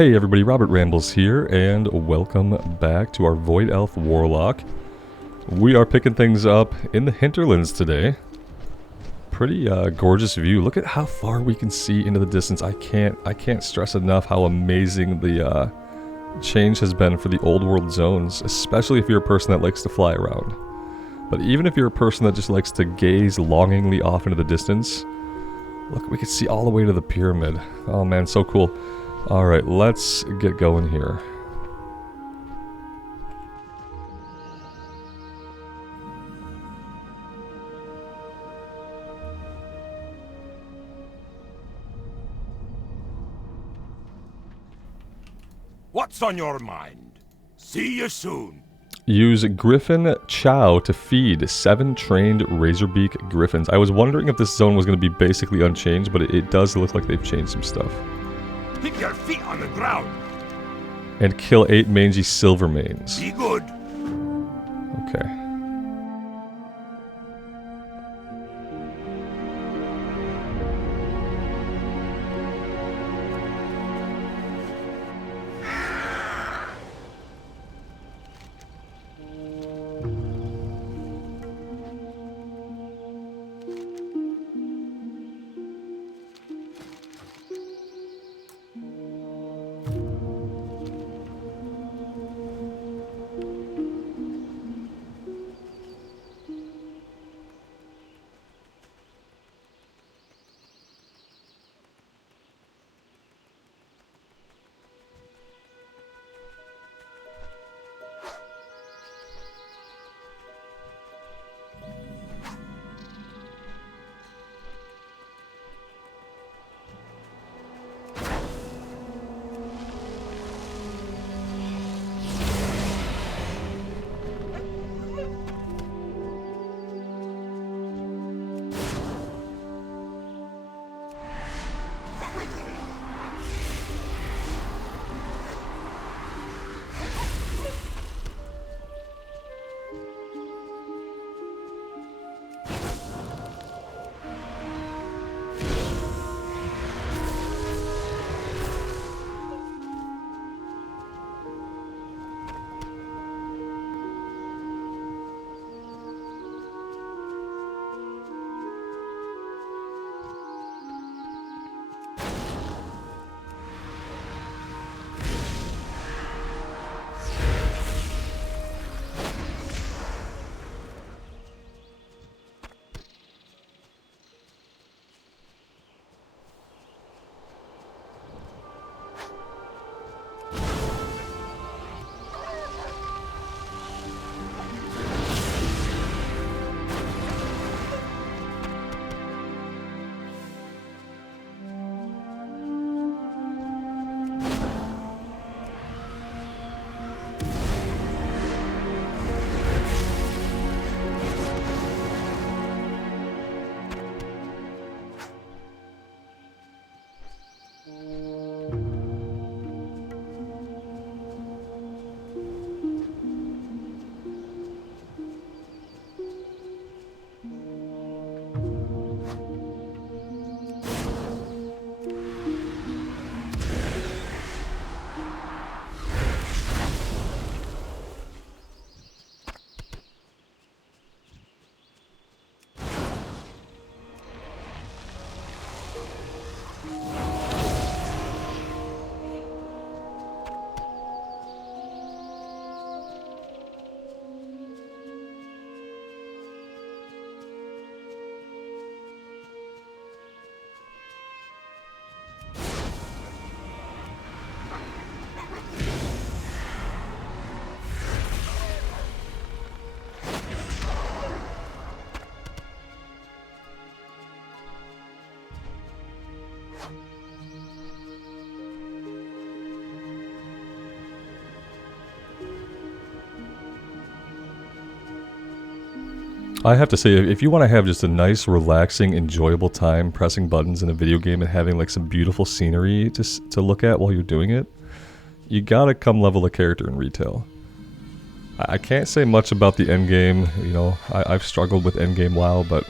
Hey everybody, Robert Rambles here, and welcome back to our Void Elf Warlock. We are picking things up in the hinterlands today. Pretty gorgeous view. Look at how far we can see into the distance. I can't stress enough how amazing the change has been for the old world zones, especially if you're a person that likes to fly around. But even if you're a person that just likes to gaze longingly off into the distance, look, we can see all the way to the pyramid. Oh man, so cool. Alright, let's get going here. What's on your mind? See you soon. Use Griffin Chow to feed 7 trained Razorbeak Griffins. I was wondering if this zone was going to be basically unchanged, but it does look like they've changed some stuff. Keep your feet on the ground. And kill 8 mangy Silvermanes. Be good. Okay. I have to say, if you want to have just a nice, relaxing, enjoyable time pressing buttons in a video game and having like some beautiful scenery to look at while you're doing it, you gotta come level a character in retail. I can't say much about the endgame, you know, I've struggled with endgame WoW, but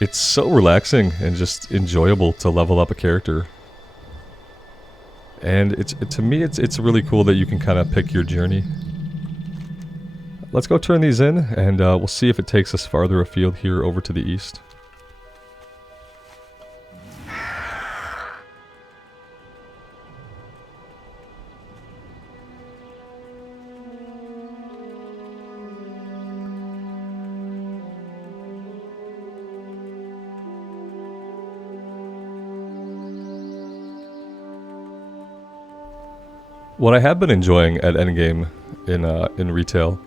it's so relaxing and just enjoyable to level up a character. And to me, it's really cool that you can kind of pick your journey. Let's go turn these in, and we'll see if it takes us farther afield here over to the east. What I have been enjoying at Endgame in retail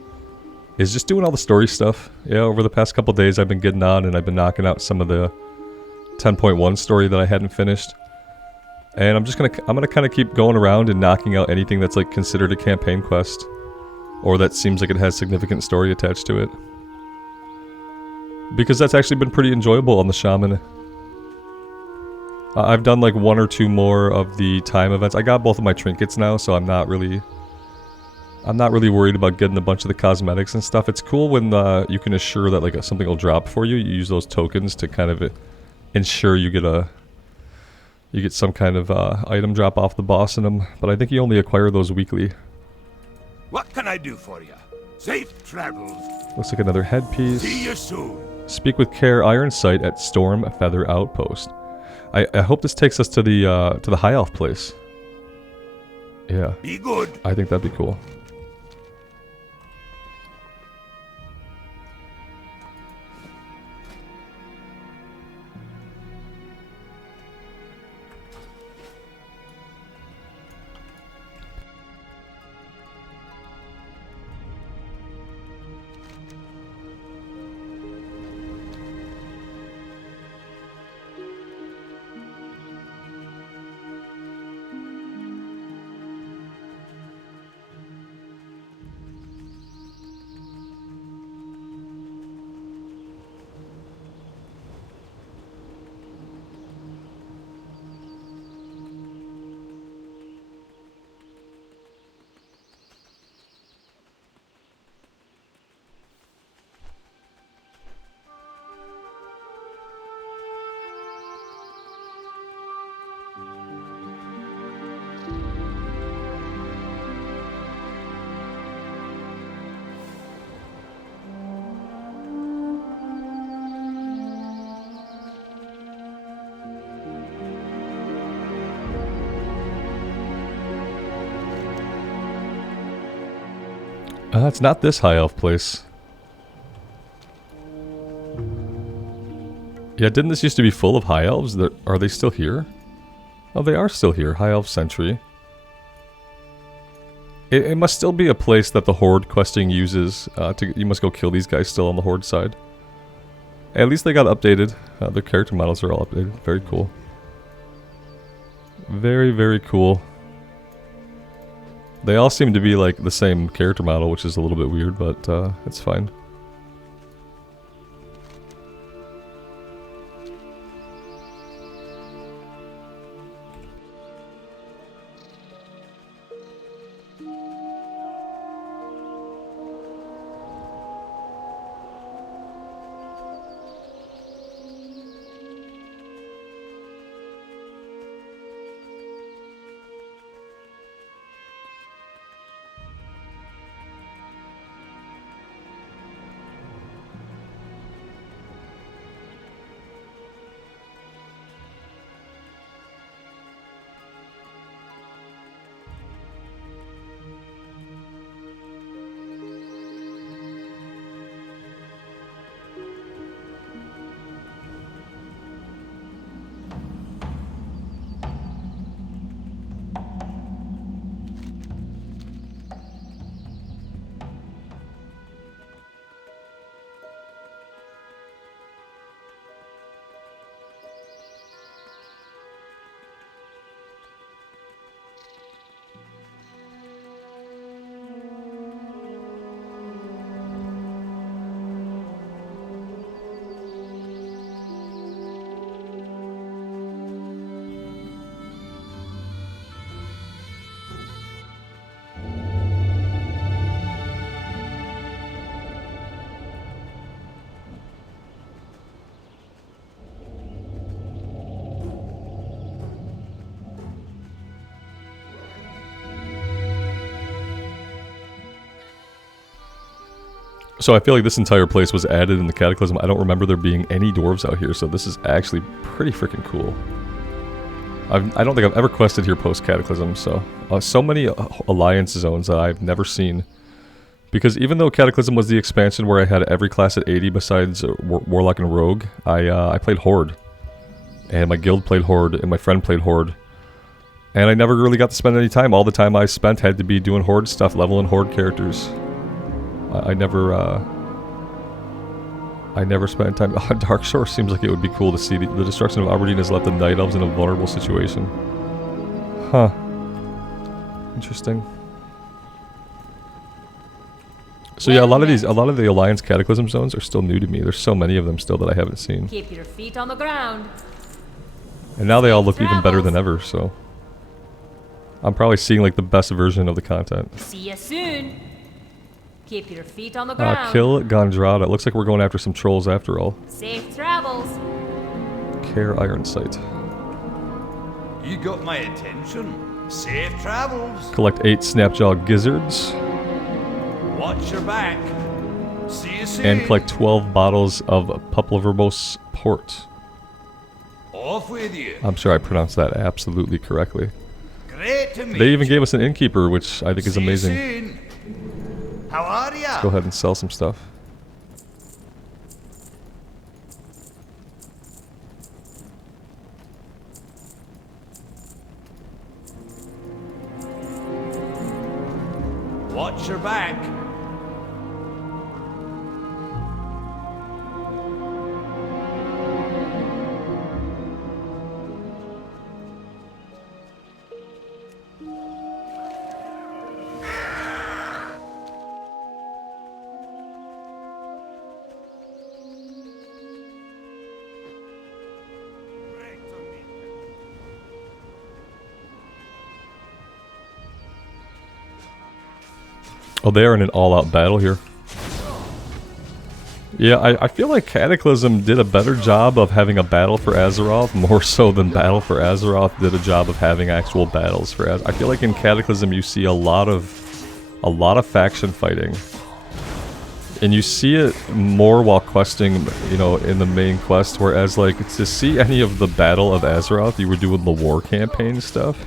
is just doing all the story stuff. Yeah, over the past couple days I've been getting on and I've been knocking out some of the 10.1 story that I hadn't finished. And I'm gonna kind of keep going around and knocking out anything that's like considered a campaign quest or that seems like it has significant story attached to it. Because that's actually been pretty enjoyable on the Shaman. I've done like 1 or 2 more of the time events. I got both of my trinkets now, so I'm not really worried about getting a bunch of the cosmetics and stuff. It's cool when you can assure that like something will drop for you. You use those tokens to kind of ensure you get some kind of item drop off the boss in them. But I think you only acquire those weekly. What can I do for you? Safe travels. Looks like another headpiece. See you soon. Speak with Care Iron Sight at Storm Feather Outpost. I hope this takes us to the High Elf place. Yeah. Be good. I think that'd be cool. It's not this High Elf place. Yeah, didn't this used to be full of High Elves? Are they still here? Oh, they are still here. High Elf Sentry. It must still be a place that the Horde questing uses. You must go kill these guys still on the Horde side. At least they got updated. Their character models are all updated. Very cool. Very, very cool. They all seem to be like the same character model, which is a little bit weird, but it's fine. So I feel like this entire place was added in the Cataclysm. I don't remember there being any dwarves out here, so this is actually pretty freaking cool. I don't think I've ever quested here post-Cataclysm, so... so many Alliance zones that I've never seen. Because even though Cataclysm was the expansion where I had every class at 80 besides Warlock and Rogue, I played Horde. And my guild played Horde, and my friend played Horde. And I never really got to spend any time. All the time I spent had to be doing Horde stuff, leveling Horde characters. I never spent time... Dark Shore seems like it would be cool to see. The destruction of Aberdeen has left the Night Elves in a vulnerable situation. Huh. Interesting. So yeah, a lot of the Alliance Cataclysm zones are still new to me. There's so many of them still that I haven't seen. Keep your feet on the ground. And now they all look even better than ever, so... I'm probably seeing like the best version of the content. See you soon. Keep your feet on the ground. Kill Gondrada. It looks like we're going after some trolls after all. Safe travels. Care Iron Sight. You got my attention. Safe travels. Collect 8 Snapjaw Gizzards. Watch your back. See you soon. And collect 12 bottles of Puploverbose Port. Off with you. I'm sure I pronounced that absolutely correctly. Great to meet They even gave us an innkeeper, which I think is amazing. See you soon. How are ya? Let's go ahead and sell some stuff. Watch your back. Oh, they are in an all-out battle here. Yeah, I feel like Cataclysm did a better job of having a battle for Azeroth, more so than Battle for Azeroth did a job of having actual battles for Azeroth. I feel like in Cataclysm you see a lot of faction fighting. And you see it more while questing, you know, in the main quest, whereas like to see any of the Battle of Azeroth, you were doing the war campaign stuff.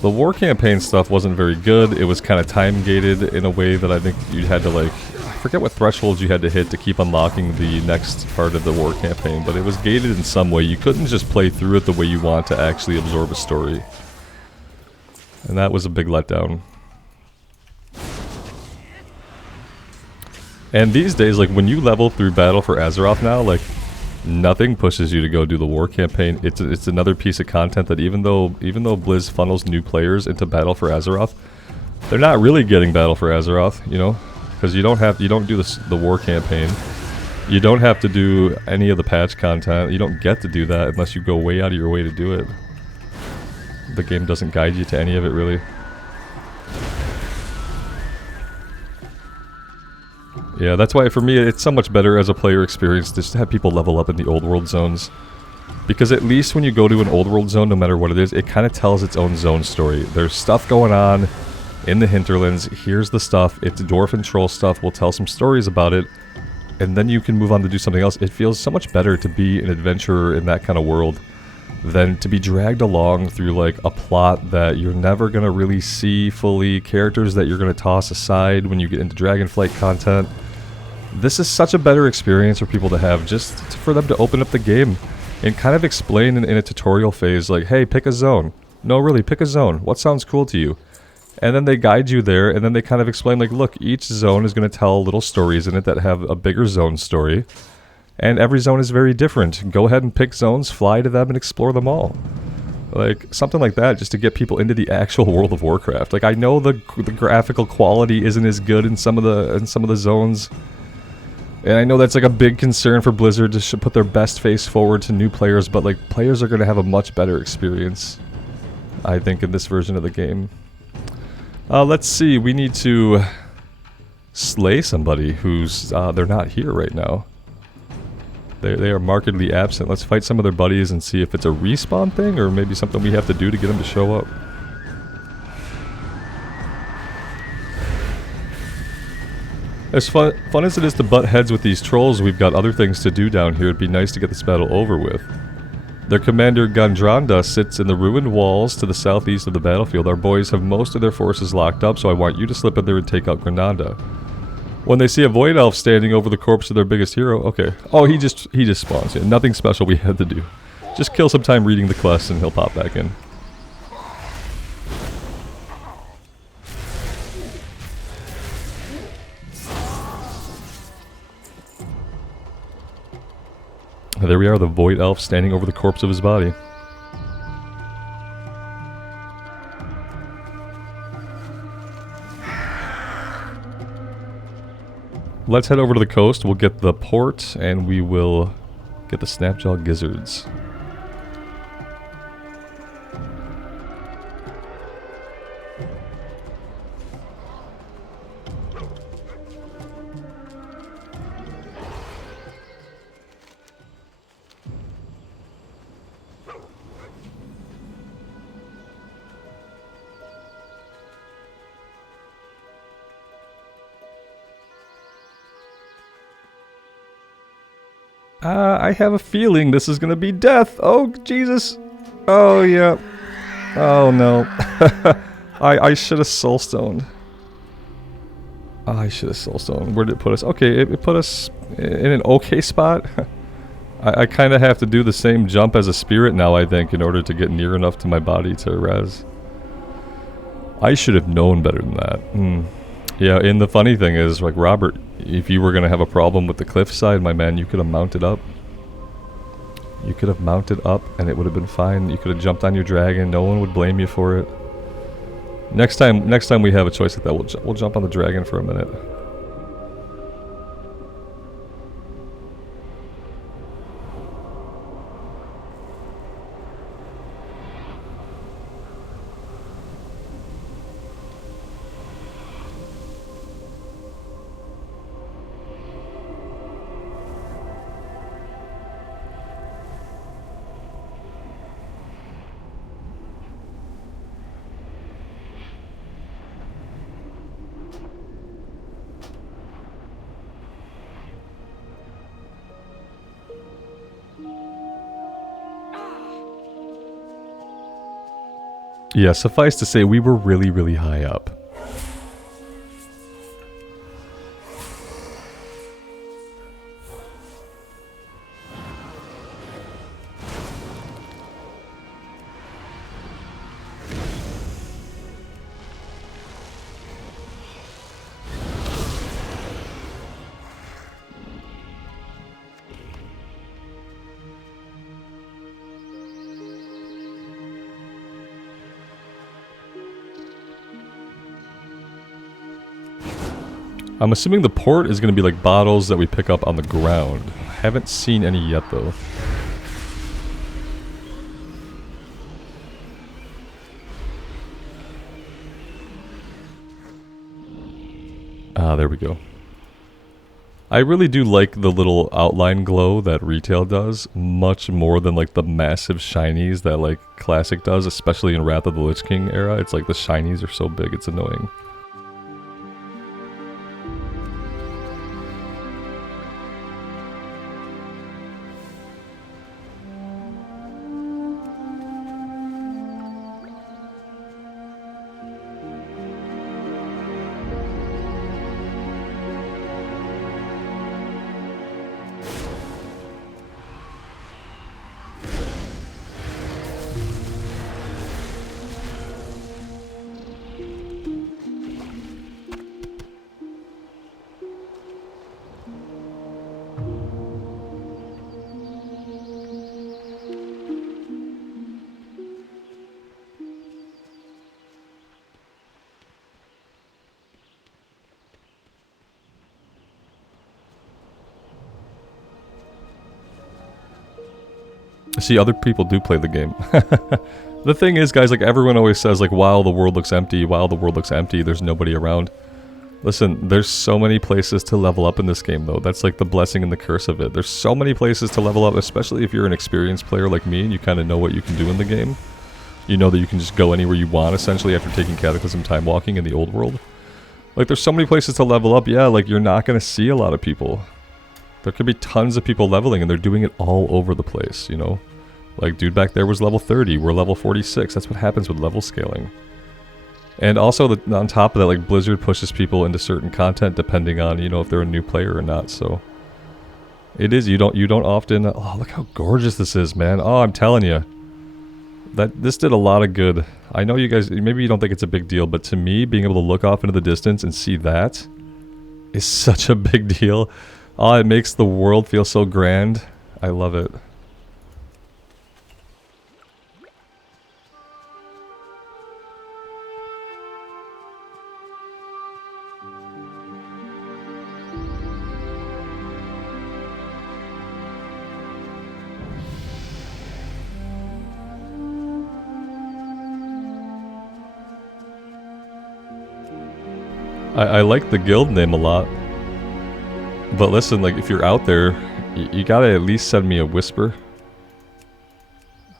The war campaign stuff wasn't very good. It was kind of time-gated in a way that I think you had to, like... I forget what thresholds you had to hit to keep unlocking the next part of the war campaign, but it was gated in some way. You couldn't just play through it the way you want to actually absorb a story. And that was a big letdown. And these days, like, when you level through Battle for Azeroth now, like... nothing pushes you to go do the war campaign. It's another piece of content that even though Blizz funnels new players into Battle for Azeroth, they're not really getting Battle for Azeroth, you know, because you don't do the war campaign. You don't have to do any of the patch content. You don't get to do that unless you go way out of your way to do it. The game doesn't guide you to any of it really. Yeah, that's why for me it's so much better as a player experience just to have people level up in the old world zones. Because at least when you go to an old world zone, no matter what it is, it kind of tells its own zone story. There's stuff going on in the hinterlands, here's the stuff, it's dwarf and troll stuff, we'll tell some stories about it, and then you can move on to do something else. It feels so much better to be an adventurer in that kind of world than to be dragged along through like a plot that you're never going to really see fully, characters that you're going to toss aside when you get into Dragonflight content. This is such a better experience for people to have, just for them to open up the game and kind of explain in a tutorial phase, like, hey, pick a zone. No, really, pick a zone. What sounds cool to you? And then they guide you there, and then they kind of explain, like, look, each zone is going to tell little stories in it that have a bigger zone story. And every zone is very different. Go ahead and pick zones, fly to them, and explore them all. Like, something like that, just to get people into the actual World of Warcraft. Like, I know the graphical quality isn't as good in some of the zones. And I know that's like a big concern for Blizzard to put their best face forward to new players, but like players are going to have a much better experience, I think, in this version of the game. Let's see, we need to slay somebody who's, they're not here right now. They are markedly absent. Let's fight some of their buddies and see if it's a respawn thing or maybe something we have to do to get them to show up. As fun as it is to butt heads with these trolls, we've got other things to do down here. It'd be nice to get this battle over with. Their commander Gandranda sits in the ruined walls to the southeast of the battlefield. Our boys have most of their forces locked up, so I want you to slip in there and take out Granada. When they see a Void Elf standing over the corpse of their biggest hero, okay. Oh, he just spawns in. Nothing special we had to do. Just kill some time reading the quest and he'll pop back in. There we are, the Void Elf standing over the corpse of his body. Let's head over to the coast, we'll get the port, and we will get the Snapjaw Gizzards. I have a feeling this is gonna be death. Oh, Jesus. Oh, yeah. Oh, no. I should have soulstoned. Oh, I should have soulstoned. Where did it put us? Okay, it put us in an okay spot. I kind of have to do the same jump as a spirit now, I think, in order to get near enough to my body to res. I should have known better than that. Yeah, and the funny thing is, like, Robert, if you were going to have a problem with the cliffside, my man, you could have mounted up. You could have mounted up and it would have been fine. You could have jumped on your dragon. No one would blame you for it. Next time we have a choice like that, we'll jump on the dragon for a minute. Yeah, suffice to say, we were really, really high up. I'm assuming the port is going to be like bottles that we pick up on the ground. Haven't seen any yet, though. Ah, there we go. I really do like the little outline glow that retail does, much more than like the massive shinies that like classic does, especially in Wrath of the Lich King era. It's like the shinies are so big, it's annoying. See, other people do play the game. The thing is, guys, like everyone always says, like, wow, the world looks empty, there's nobody around. Listen, there's so many places to level up in this game, though. That's like the blessing and the curse of it. There's so many places to level up, especially if you're an experienced player like me and you kind of know what you can do in the game. You know that you can just go anywhere you want, essentially, after taking Cataclysm Time Walking in the old world. Like, there's so many places to level up. Yeah, like, you're not going to see a lot of people. There could be tons of people leveling, and they're doing it all over the place, you know? Like, dude back there was level 30. We're level 46. That's what happens with level scaling. And also, on top of that, like, Blizzard pushes people into certain content depending on, you know, if they're a new player or not, so... It is, you don't often... Oh, look how gorgeous this is, man. Oh, I'm telling you. This did a lot of good. I know you guys, maybe you don't think it's a big deal, but to me, being able to look off into the distance and see that is such a big deal. Oh, it makes the world feel so grand. I love it. I like the guild name a lot. But listen, like, if you're out there, you gotta at least send me a whisper.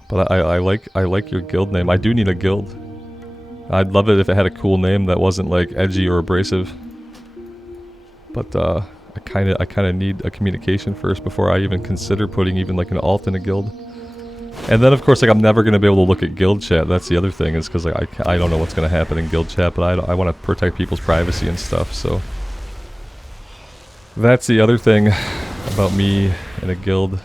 But I like your guild name. I do need a guild. I'd love it if it had a cool name that wasn't, like, edgy or abrasive. But, I kinda need a communication first before I even consider putting even, like, an alt in a guild. And then, of course, like, I'm never going to be able to look at guild chat. That's the other thing, is because, like, I don't know what's going to happen in guild chat, but I want to protect people's privacy and stuff, so... That's the other thing about me in a guild,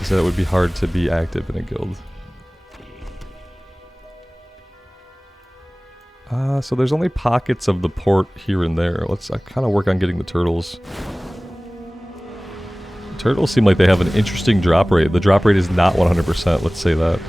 is that it would be hard to be active in a guild. So there's only pockets of the port here and there. Let's kind of work on getting the turtles. Turtles seem like they have an interesting drop rate. The drop rate is not 100%, let's say that.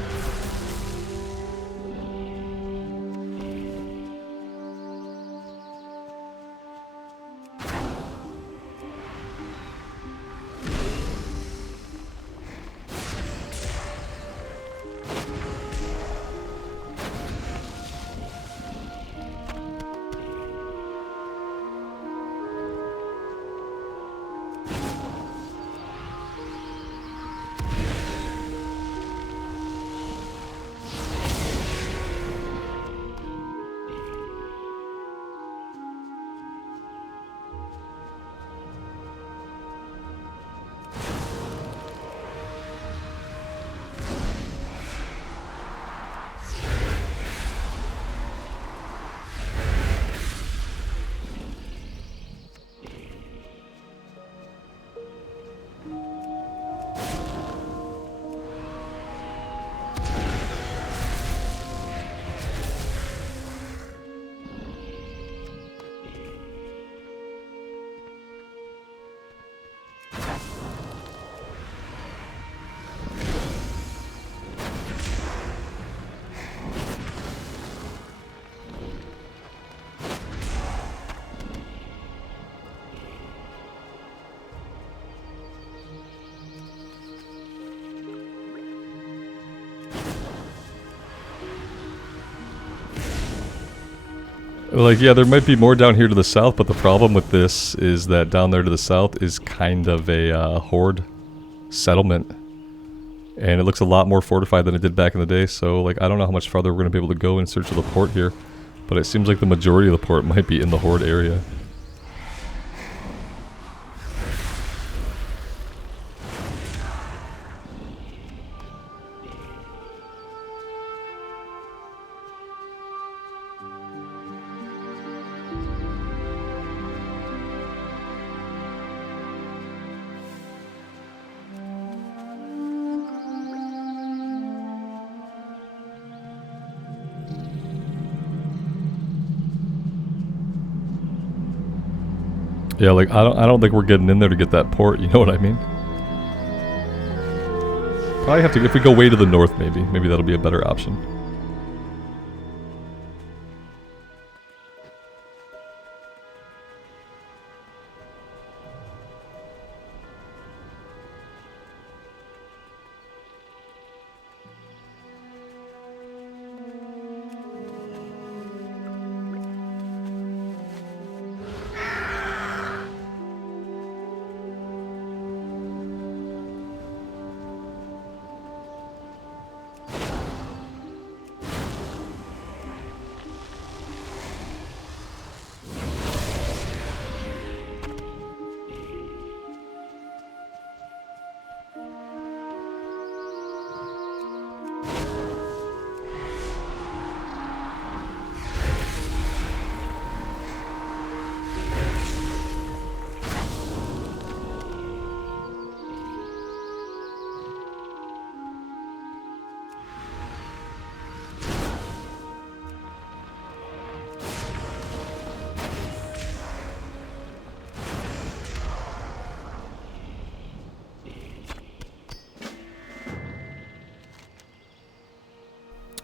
Like, yeah, there might be more down here to the south, but the problem with this is that down there to the south is kind of a horde settlement. And it looks a lot more fortified than it did back in the day, so, like, I don't know how much farther we're going to be able to go in search of the port here. But it seems like the majority of the port might be in the horde area. Yeah, like, I don't think we're getting in there to get that port, you know what I mean? Probably have to, if we go way to the north, maybe that'll be a better option.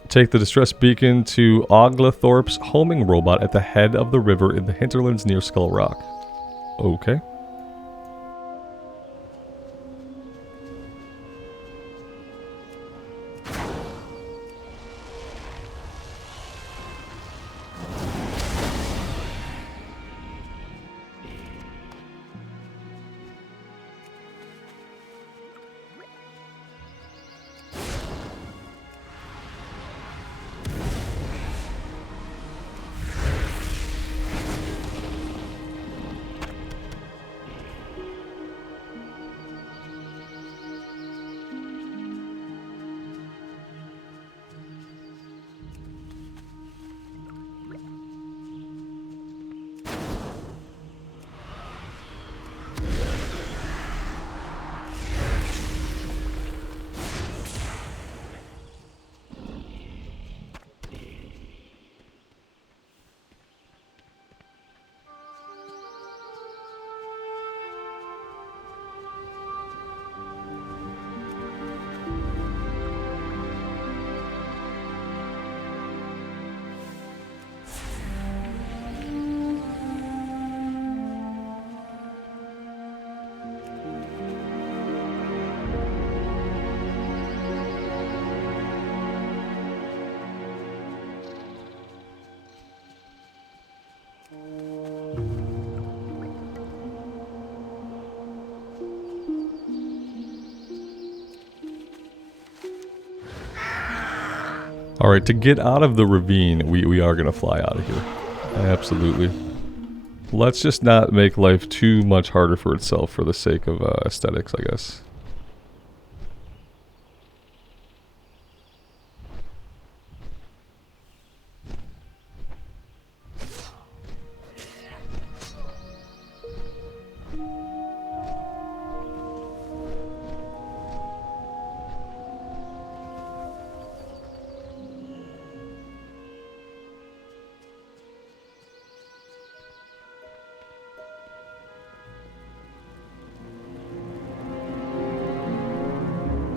Take the distress beacon to Oglathorpe's homing robot at the head of the river in the hinterlands near Skull Rock. Okay. Alright, to get out of the ravine, we are going to fly out of here. Absolutely. Let's just not make life too much harder for itself for the sake of aesthetics, I guess.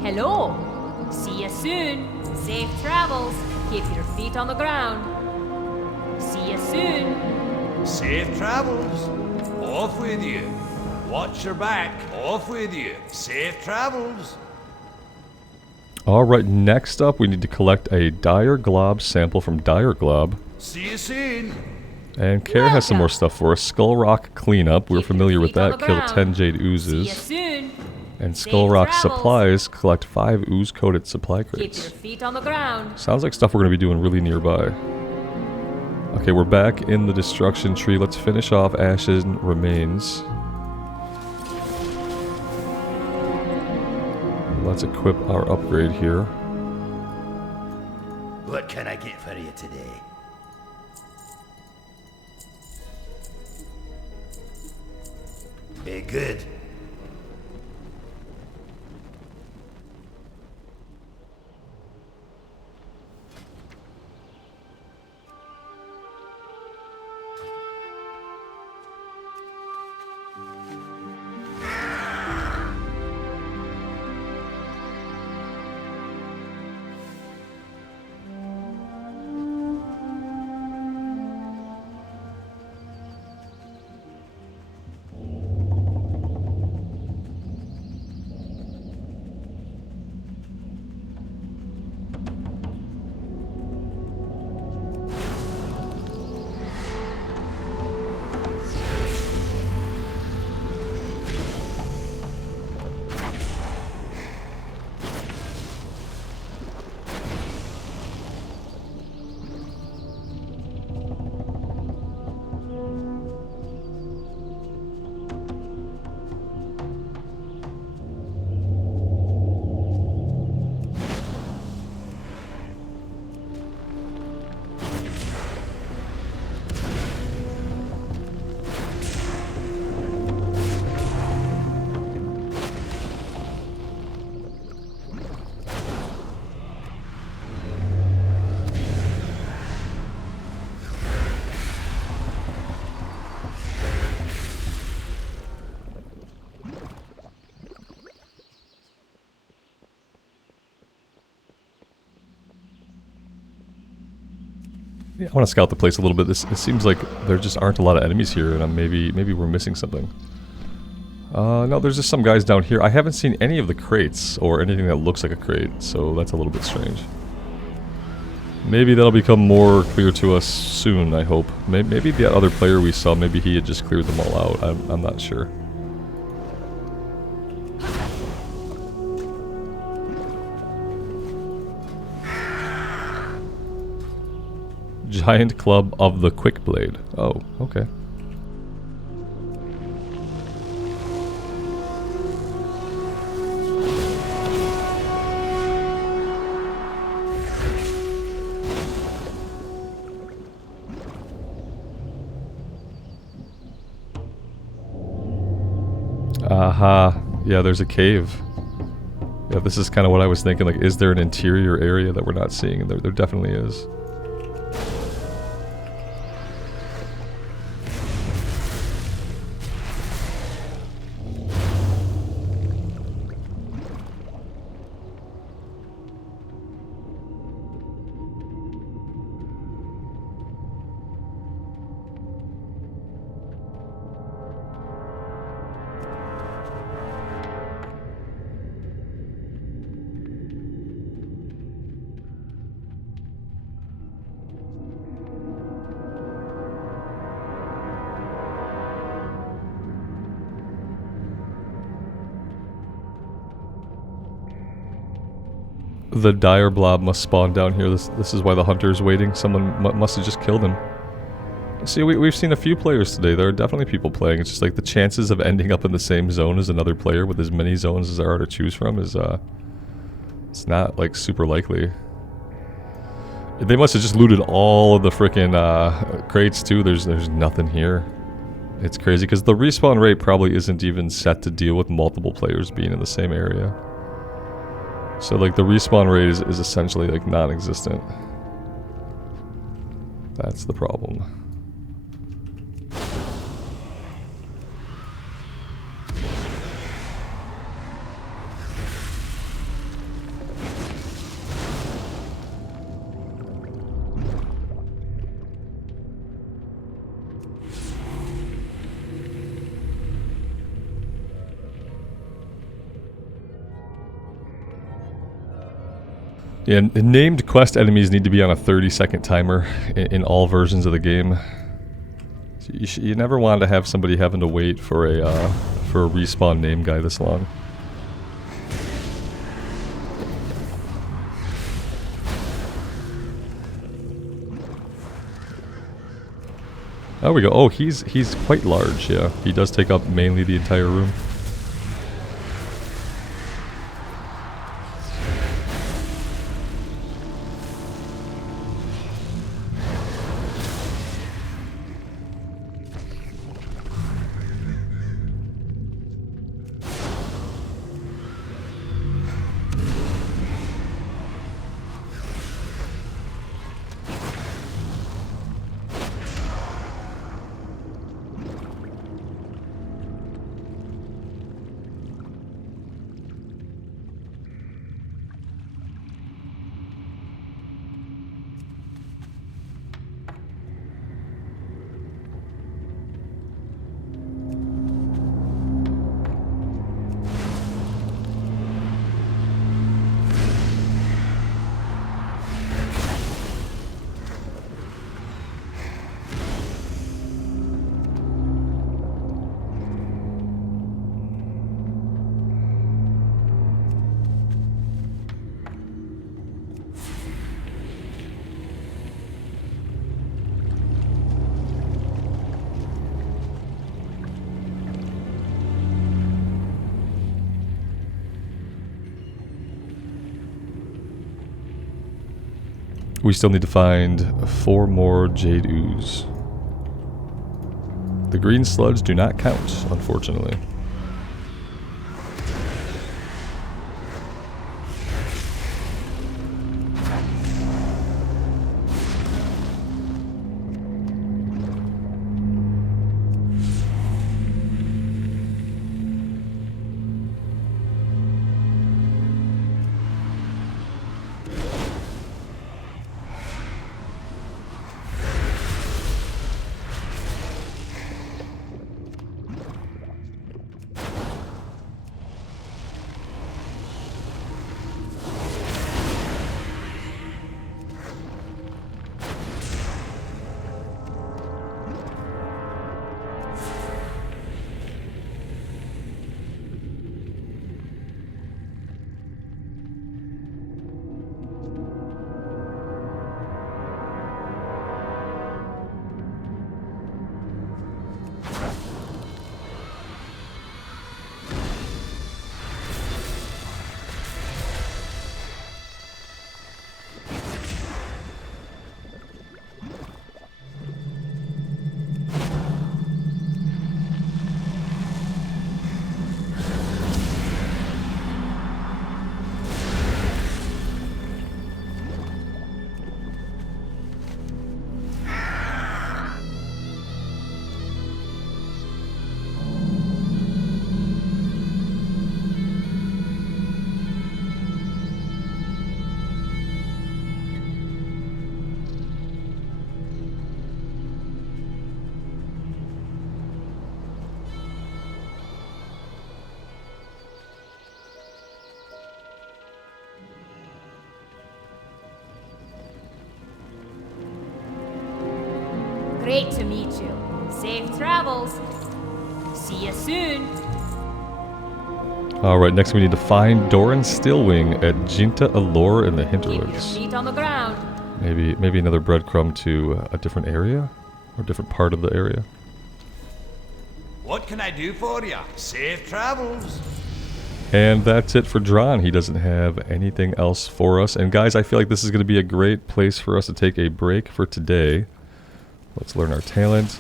Hello. See you soon. Safe travels. Keep your feet on the ground. See you soon. Safe travels. Off with you. Watch your back. Off with you. Safe travels. Alright, next up we need to collect a Dire Glob sample from Dire Glob. See you soon. And Care has some more stuff for us. Skull Rock Cleanup, we're Keep your familiar with feet on that. the Kill ground. 10 Jade See you Oozes. soon. And Safe Skull Rock travels. Supplies, collect 5 ooze-coated supply Keep your crates. feet on the ground. Sounds like stuff we're going to be doing really nearby. Okay, we're back in the destruction tree. Let's finish off Ashen Remains. Let's equip our upgrade here. What can I get for you today? Good. Yeah, I want to scout the place a little bit. It seems like there just aren't a lot of enemies here, and maybe we're missing something. No, there's just some guys down here. I haven't seen any of the crates or anything that looks like a crate, so that's a little bit strange. Maybe that'll become more clear to us soon, I hope. Maybe the other player we saw, maybe he had just cleared them all out. I'm not sure. Giant Club of the Quick Blade. Oh, okay. Aha. Yeah, there's a cave. Yeah, this is kind of what I was thinking. Like, is there an interior area that we're not seeing? And there definitely is. The dire blob must spawn down here. This is why the hunter's waiting. Someone must have just killed him. See, we've seen a few players today. There are definitely people playing. It's just like the chances of ending up in the same zone as another player with as many zones as there are to choose from is, it's not, like, super likely. They must have just looted all of the frickin' crates, too. There's nothing here. It's crazy, because the respawn rate probably isn't even set to deal with multiple players being in the same area. So, like, the respawn rate is essentially, like, non-existent. That's the problem. Yeah, named quest enemies need to be on a 30-second timer in all versions of the game. So you never want to have somebody having to wait for a respawn name guy this long. There we go. Oh, he's quite large. Yeah, he does take up mainly the entire room. We still need to find 4 more Jade Ooze. The green sludge do not count, unfortunately. Great to meet you. Safe travels. See you soon. Alright, next we need to find Doran Stillwing at Jinta Allure in the Keep your Hinterlands. feet on the ground. Maybe another breadcrumb to a different area? Or a different part of the area? What can I do for you? Safe travels. And that's it for Dron. He doesn't have anything else for us. And guys, I feel like this is going to be a great place for us to take a break for today. Let's learn our talent.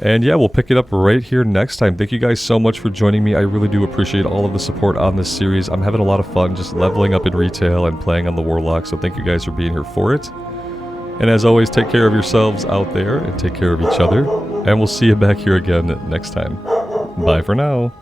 And yeah, we'll pick it up right here next time. Thank you guys so much for joining me. I really do appreciate all of the support on this series. I'm having a lot of fun just leveling up in retail and playing on the Warlock. So thank you guys for being here for it. And as always, take care of yourselves out there and take care of each other. And we'll see you back here again next time. Bye for now.